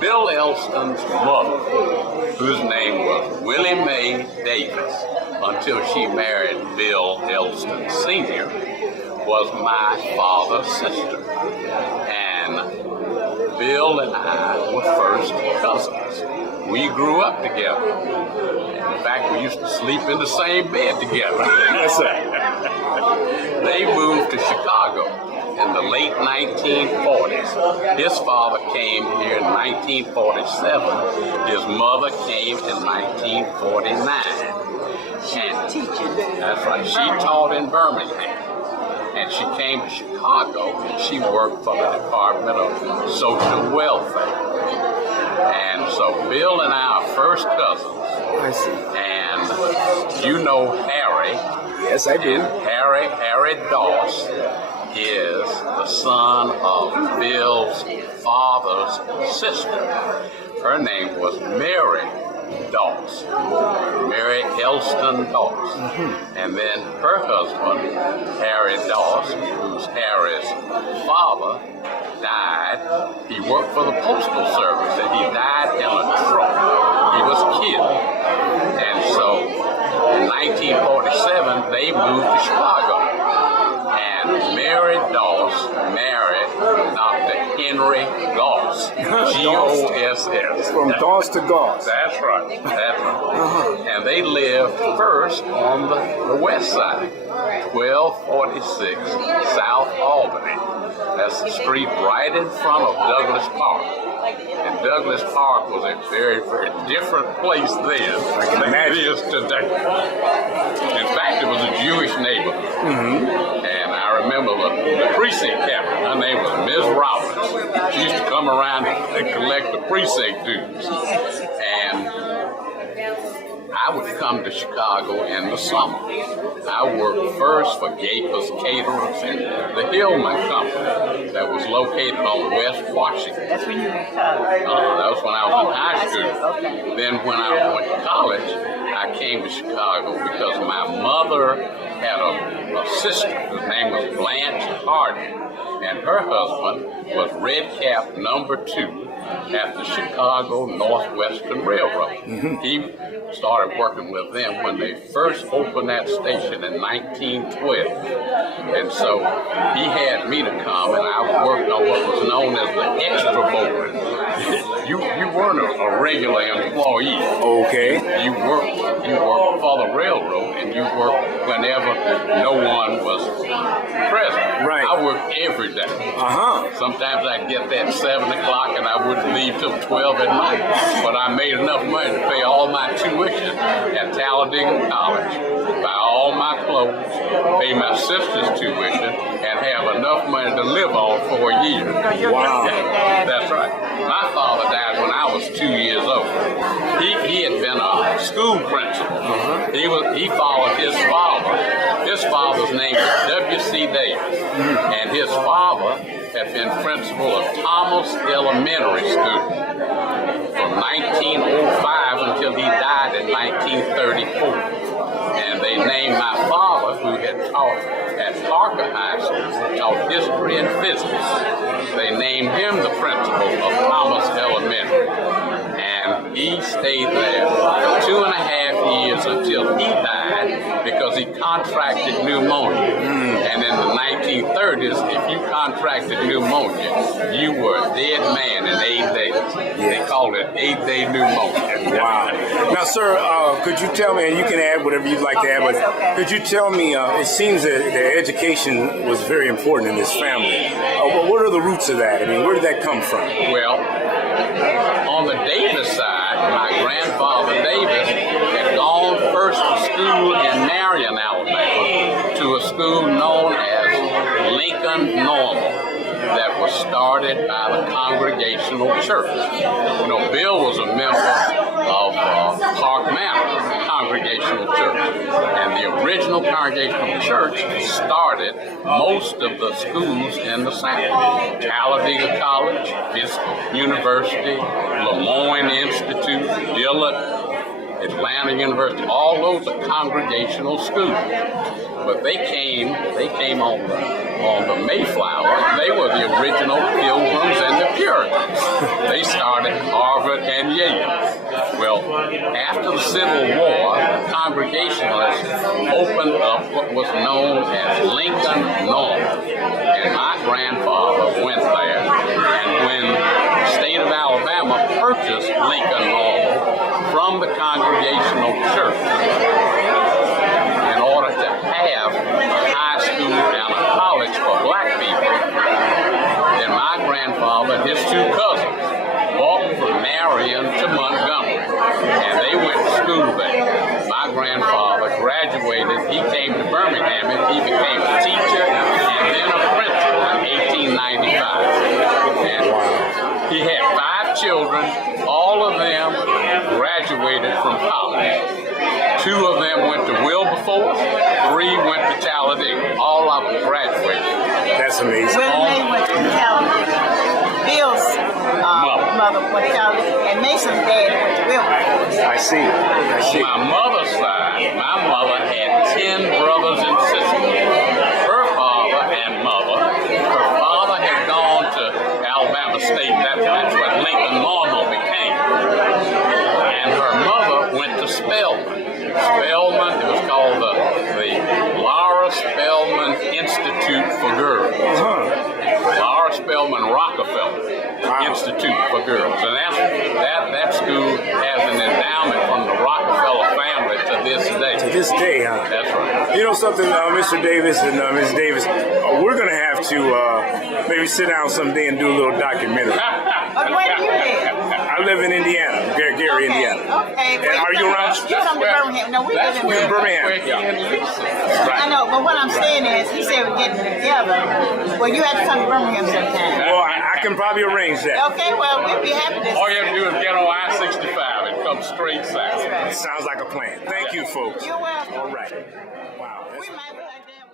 Bill Elston's mother, whose name was Willie Mae Davis, until she married Bill Elston Sr., was my father's sister. And Bill and I were first cousins. We grew up together. In fact, we used to sleep in the same bed together. That's right. They moved to Chicago in the late 1940s. His father came here in 1947. His mother came in 1949. That's right. She taught in Birmingham. And she came to Chicago and she worked for the Department of Social Welfare. And so Bill and I are first cousins. I see. And you know Harry. Yes, I do. And Harry Doss is the son of Bill's father's sister. Her name was Mary Doss, Mary Elston Doss. And then her husband, Harry Doss, who's Harry's father, died. He worked for the Postal Service and he died in a truck. He was killed. And so in 1947, they moved to Chicago. And Mary Doss married Dr. Henry Goss, G-O-S-S. From Doss to Goss. That's right. That's right. And they lived first on the west side, 1246 South Albany. That's the street right in front of Douglas Park. And Douglas Park was a very, very different place then than it is today. In fact, it was a Jewish neighborhood. And I remember the precinct captain, her name was Ms. Roberts. She used to come around and collect the precinct dues. And I would come to Chicago in the summer. I worked first for Gapers Caterers and the Hillman Company that was located on West Washington. That's when you were in college. That was when I was in high school. Okay. Then when I went to college, I came to Chicago because my mother had a sister whose name was Blanche Harding, and her husband was Red Cap number 2 at the Chicago Northwestern Railroad. He started working with them when they first opened that station in 1912. And so he had me to come, and I worked on what was known as the extra board. You weren't a regular employee. Okay. You worked for the railroad, and you worked whenever no one was present. Right. I worked every day. Sometimes I'd get there at 7 o'clock and I wouldn't leave till 12 at night. But I made enough money to pay all my tuition at Talladega College, buy all my clothes, pay my sister's tuition, and have enough money to live on for a year. Wow. That's right. My father died when I was 2 years old. He had been a school principal. He followed his father. His father's name was W.C. Davis, and his father had been principal of Thomas Elementary School from 1905 until he died in 1934. And they named my father, who had taught at Parker High School, taught history and physics. They named him the principal of Thomas Elementary. And he stayed there for 2.5 years until he died because he contracted pneumonia. And in the 1930s, if you contracted pneumonia, you were a dead man in 8 days. They called it 8-day pneumonia. Wow. Now, sir, could you tell me, and you can add whatever you'd like to add, but could you tell me, it seems that the education was very important in this family. What are the roots of that? I mean, where did that come from? Well, on the Davis side, my grandfather Davis had gone first to school in Marion, Alabama, to a school known as Lincoln Normal that was started by the Congregational Church. You know, Bill was a member of Park Manor Congregational Church, and the original Congregational Church started most of the schools in the South. Talladega College, Fisk University, Lemoyne Institute, Dillard, Atlanta University. All those are congregational schools. But they came on the Mayflower. They were the original Pilgrims and the Puritans. They started Harvard and Yale. Well, after the Civil War, Congregationalists opened up what was known as Lincoln Normal. And my grandfather went there, and when the state of Alabama purchased Lincoln Normal from the Congregational Church in order to have a high school and a college for black people, then my grandfather and his two cousins walked from Marion to Montgomery, and they went to school there. My grandfather graduated. He came to Birmingham, and he became a teacher and then a principal in 1895. And he had 5 children. All of them graduated from college. 2 of them went to Wilberforce. 3 went to Talladega. All of them graduated. That's amazing. When they went to Talladega, Bill's mother went to Talladega, and Mason's dad went to Wilberforce. I see. My mother's side, my mother had 10 brothers and sisters. Her father and mother, her father had gone to Alabama State. That's what Lincoln Normal became. And her mother went to Spelman. Spelman, it was called the Laura Spelman Institute for Girls. Laura Spelman Rockefeller Institute for Girls. And that school has an endowment from the Rockefeller family to this day. To this day, huh? That's right. You know something, Mr. Davis and Ms. Davis, we're going to have to maybe sit down someday and do a little documentary. But where do you live? I live in Indiana, Gary, Indiana. Okay. And are you around? You come to Birmingham. No, we live in Birmingham. I know, but what I'm saying is, he said we're getting together. Well, you have to come to Birmingham sometime. Well, I can probably arrange that. Okay, well, we'd be happy to. All you have to do is get on I-65 and come straight south. That's right. Sounds like a plan. Thank you, folks. You're welcome. All right. Wow. We might be like that.